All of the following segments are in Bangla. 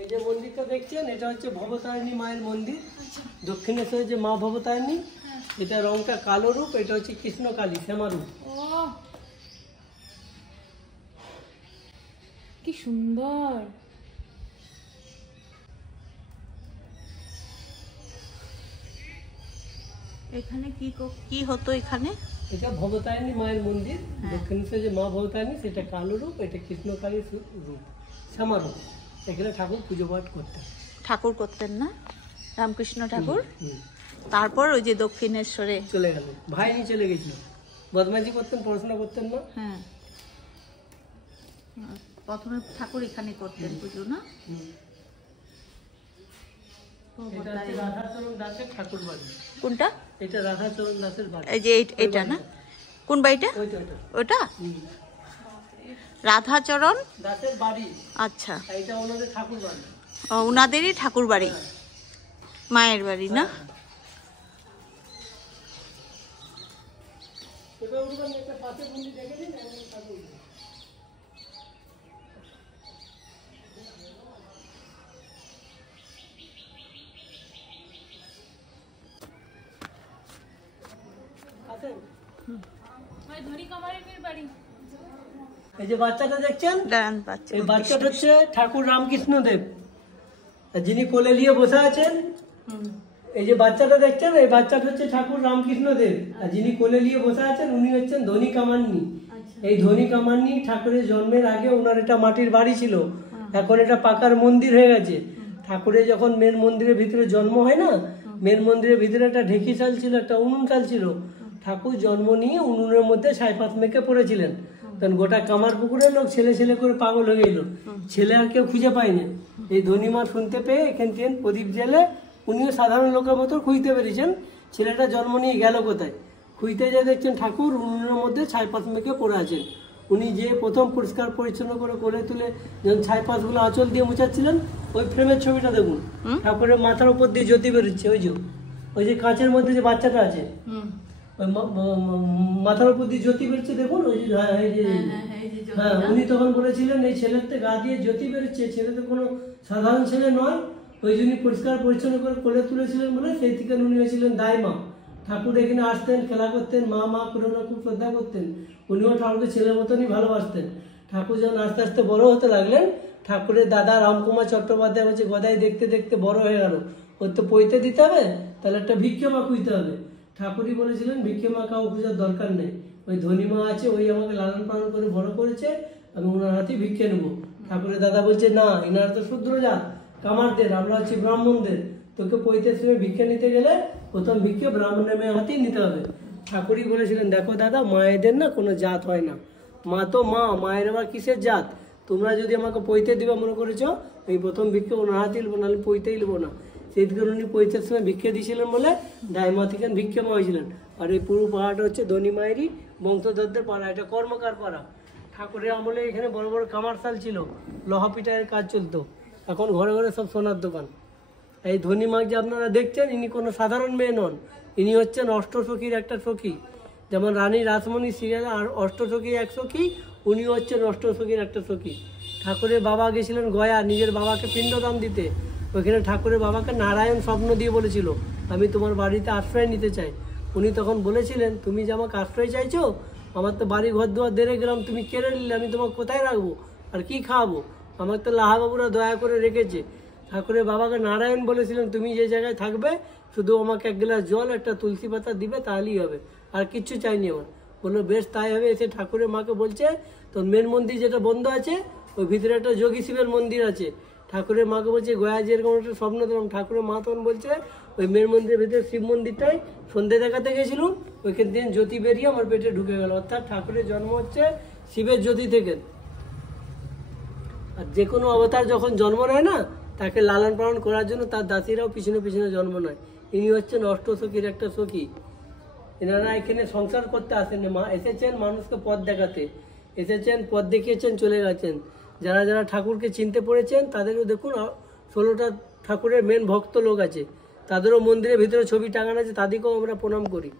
এই যে মন্দিরটা দেখছেন এটা হচ্ছে ভবতারিণী মায়ের মন্দির। দক্ষিণেশ্বরে যে মা ভবতারিণী, এটা রংটা কালো রূপ, এটা হচ্ছে কৃষ্ণকালী শ্যামা রূপ। ও কি সুন্দর। এখানে কি হতো এখানে? এটা ভবতারিণী মায়ের মন্দির। দক্ষিণেশ্বরে যে মা ভবতারিণী সেটা কালো রূপ, এটা কৃষ্ণকালীর রূপ শ্যামা রূপ। এখানে ঠাকুর পুজো পাঠ করতেন। ঠাকুর করতেন না রামকৃষ্ণ ঠাকুর? তারপর ওই যে দক্ষিণেশ্বরে চলে গেল, ভাই নিয়ে চলে গেছিল, বদমাইশি করতেন, পড়াশোনা করতেন না। হ্যাঁ, প্রথমে ঠাকুর এখানে করতেন পুজো না? রাধাচরণ দাসের ঠাকুর বাড়ি। কোনটা? এটা রাধাচরণ দাসের বাড়ি। এই যে এটা না? কোন বাড়িটা? ওটা রাধাচরণ দাসের বাড়ি। আচ্ছা, এটা ওনাদের ঠাকুর বাড়ি। ও, ওনাদেরই ঠাকুর বাড়ি, মায়ের বাড়ি না? এই যে বাচ্চাটা দেখছেন, এই বাচ্চাটা হচ্ছে ঠাকুর রামকৃষ্ণ দেব, যিনি কোলে নিয়ে বসে আছেন। এই যে বাচ্চাটা দেখছেন, এই বাচ্চাটা হচ্ছে ঠাকুর রামকৃষ্ণ দেব, আর যিনি কোলে নিয়ে বসে আছেন উনি হচ্ছেন ধনী কামান্নি। এই ধনী কামান্নি ঠাকুরের জন্মের আগে ওনার এটা মাটির বাড়ি ছিল, এখন এটা পাকার মন্দির হয়ে গেছে। ঠাকুরের যখন মেন মন্দিরের ভিতরে জন্ম হয় না, মেন মন্দিরের ভিতরে একটা ঢেকি চাল ছিল, একটা উনুন চাল ছিল। ঠাকুর জন্ম নিয়ে উনুনের মধ্যে ছাইপাত মেখে পড়েছিলেন। তখন গোটা কামার পুকুরের লোক ছেলে ছেলে করে পাগল হয়ে গেল, ছেলে আর কেউ খুঁজে পায়নি। এই ধনীমা শুনতে পেয়ে এখান থেকে প্রদীপ জেলে উনিও সাধারণ লোকের মতো খুঁজতে পেরেছেন ছেলেটা জন্ম নিয়ে গেল কোথায়। খুঁজতে যেয়ে দেখছেন ঠাকুর উনুনের মধ্যে ছাইপাত মেখে পড়ে আছেন। উনি যে প্রথম পরিষ্কার পরিচ্ছন্ন করে কোলে তুলে যখন ছাইপাতগুলো আঁচল দিয়ে মুছাচ্ছিলেন, ওই ফ্রেমের ছবিটা দেখুন, ঠাকুরের মাথার উপর দিয়ে জ্যোতি বেরোচ্ছে। ওই যে কাঁচের মধ্যে যে বাচ্চাটা আছে, ওই মাথার উপর দিয়ে জ্যোতি বেরোচ্ছে দেখুন, ওই যে হ্যাঁ, উনি তখন বলেছিলেন এই ছেলেতে গা দিয়ে জ্যোতি বেরোচ্ছে, ছেলে তো কোনো সাধারণ ছেলে নয়। ওই জন্য পরিষ্কার পরিচ্ছন্ন করে কোলে তুলেছিলেন বলে সেই থেকে উনি হয়েছিলেন দাইমা। ঠাকুর এখানে আসতেন, খেলা করতেন, মা মা করে খুব শ্রদ্ধা করতেন। উনিও ঠাকুরকে ছেলের মতনই ভালোবাসতেন। ঠাকুর যখন আস্তে আস্তে বড় হতে লাগলেন, ঠাকুরের দাদা রামকুমার চট্টোপাধ্যায় বলছে গদাই দেখতে দেখতে বড় হয়ে গেল, ওর তো পইতে দিতে হবে, তাহলে একটা ভিক্ষে মা খুঁজতে হবে। ঠাকুরই বলেছিলেন ভিক্ষে মা কাউ খোঁজার দরকার নেই, ওই ধনী মা আছে, ওই আমাকে লালন পালন করে বড় করেছে, আমি ওনার হাতেই ভিক্ষে নেবো। ঠাকুরের দাদা বলছে না, এনারা তো শূদ্র জাত, কামারদের, আমরা হচ্ছি ব্রাহ্মণদের, তোকে পৈতের সময় ভিক্ষে নিতে গেলে প্রথম ভিক্ষে ব্রাহ্মণের মেয়ে হাতেই নিতে হবে। ঠাকুরই বলেছিলেন দেখো দাদা, মায়েদের না কোনো জাত হয় না, মা তো মা, মায়ের আবার কিসের জাত? তোমরা যদি আমাকে পৈতে দিবা মনে করেছো, এই প্রথম ভিক্ষে ওনার হাতেই নেবো, নাহলে পৈতেই নেবো না। সেই দিকে উনি পৈতের সময় ভিক্ষে দিয়েছিলেন বলে দাইমা থেকে ভিক্ষে মা হয়েছিলেন। আর এই পুরো পাড়াটা হচ্ছে ধনী মায়েরই বংশধরদের পাড়া, এটা কর্মকার পাড়া। ঠাকুরের আমলে এখানে বড় বড় কামারশাল ছিল, লোহা পিটারের কাজ চলতো, এখন ঘরে ঘরে সব সোনার দোকান। এই ধনী মা যে আপনারা দেখছেন, ইনি কোনো সাধারণ মেয়ে নন, ইনি হচ্ছেন অষ্টসখীর একটা সখী। যেমন রানী রাসমণি সিরিয়ালে আর অষ্টসখী এক সখী, উনি হচ্ছেন অষ্টসখীর একটা সখী। ঠাকুরের বাবা গেছিলেন গয়া নিজের বাবাকে পিণ্ডদান দিতে, ওইখানে ঠাকুরের বাবাকে নারায়ণ স্বপ্ন দিয়ে বলেছিল আমি তোমার বাড়িতে আশ্রয় নিতে চাই। উনি তখন বলেছিলেন তুমি যে আমাকে আশ্রয় চাইছো, আমার তো বাড়ি ঘর দুয়ার 1.5 গ্রাম, তুমি কেড়ে নিলে আমি তোমাকে কোথায় রাখবো আর কি খাওয়াবো? আমার তো লাহাবাবুরা দয়া করে রেখেছে। ঠাকুরের বাবাকে নারায়ণ বলেছিলেন তুমি যে জায়গায় থাকবে শুধু আমাকে 1 গ্লাস জল, একটা তুলসী পাতা দিবে, তাহলেই হবে, আর কিচ্ছু চাইনি আমার। বললো বেশ তাই হবে। এসে ঠাকুরের মাকে বলছে তোর মেন মন্দির যেটা বন্ধ আছে, ওই ভিতরে একটা যোগী শিবের মন্দির আছে। ঠাকুরের মাকে বলছে গয়া যেরকম একটা স্বপ্ন দিলাম, ঠাকুরের মা তখন বলছে ওই মেন মন্দিরের ভিতরে শিব মন্দিরটাই সন্ধ্যে দেখাতে গেছিলাম, ওইখান থেকে জ্যোতি বেরিয়ে আমার পেটে ঢুকে গেল। অর্থাৎ ঠাকুরের জন্ম হচ্ছে শিবের জ্যোতি থেকে। আর যে কোনো অবতার যখন জন্ম নেয় না, তাকে লালন পালন করার জন্য তার দাসীরাও পিছনে পিছনে জন্ম নেয়। ইনি হচ্ছেন অষ্টসখীর একটা সখী। এনারা এখানে সংসার করতে আসেন, এসেছেন মানুষকে পথ দেখাতে, এসেছেন পথ দেখিয়েছেন চলে গেছেন। যারা যারা ঠাকুরকে চিনতে পেরেছেন তাদেরও দেখুন 16টা ঠাকুরের মেন ভক্ত লোক আছে, তাদেরও মন্দিরের ভিতরে ছবি টাঙানো আছে, তাদেরকেও আমরা প্রণাম করি।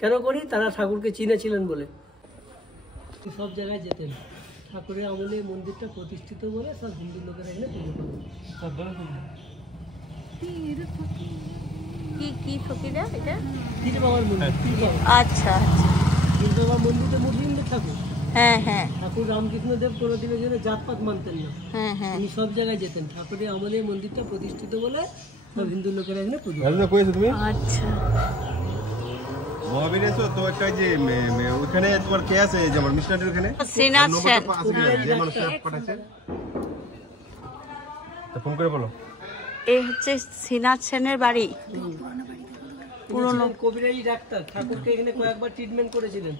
কেন করি? তারা ঠাকুরকে চিনেছিলেন বলে। সব জায়গায় যেতেন। ঠাকুরের আমলে মন্দিরটা প্রতিষ্ঠিত বলে সব হিন্দু লোকেরা এখানে পুজো করে। কি কি ফকিরা এটা? পীর বাবার মন্দির, পীর বাবা। আচ্ছা আচ্ছা। পীর বাবা মন্দিরটা মুসলিমদের ঠাকুর। হ্যাঁ হ্যাঁ ঠাকুর রামকৃষ্ণদেব কোনোদিনের জন্য জাতপাত মানতেন না, হ্যাঁ হ্যাঁ। উনি সব জায়গায় যেতেন। ঠাকুরের আমলে মন্দিরটা প্রতিষ্ঠিত বলে সব হিন্দু লোকেরা এখানে পুজো করে। তুমি আচ্ছা। মহাবীর এসো তো একটা যে ওখানে তোমার কে আছে যে আমার মিশনারির ওখানে শ্রীনাথ সেন। যে মানুষ পাঠাচ্ছে তো ফোন করে বলো। এই হচ্ছে শ্রীনাথ সেনের বাড়ি। পুরনো কবিরাজি ডাক্তার, ঠাকুরকে এখানে কয়েকবার ট্রিটমেন্ট করেছিলেন।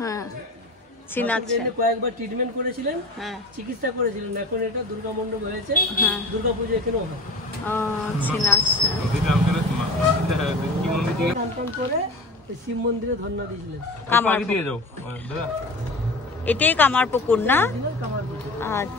হ্যাঁ শ্রীনাথ ঠাকুরকে সেন। এখানে কয়েকবার ট্রিটমেন্ট করেছিলেন, হ্যাঁ চিকিৎসা করেছিলেন। এখন এটা দুর্গা মণ্ডপ হয়েছে, হ্যাঁ। দুর্গা পুজো এখানেও হয়। শ্রীনাথ সেন। স্নান টান করে ওই শিব মন্দিরে ধর্ণা দিয়েছিলেন। কামার, এটাই কামার পুকুর না? কামার পুজো। আচ্ছা।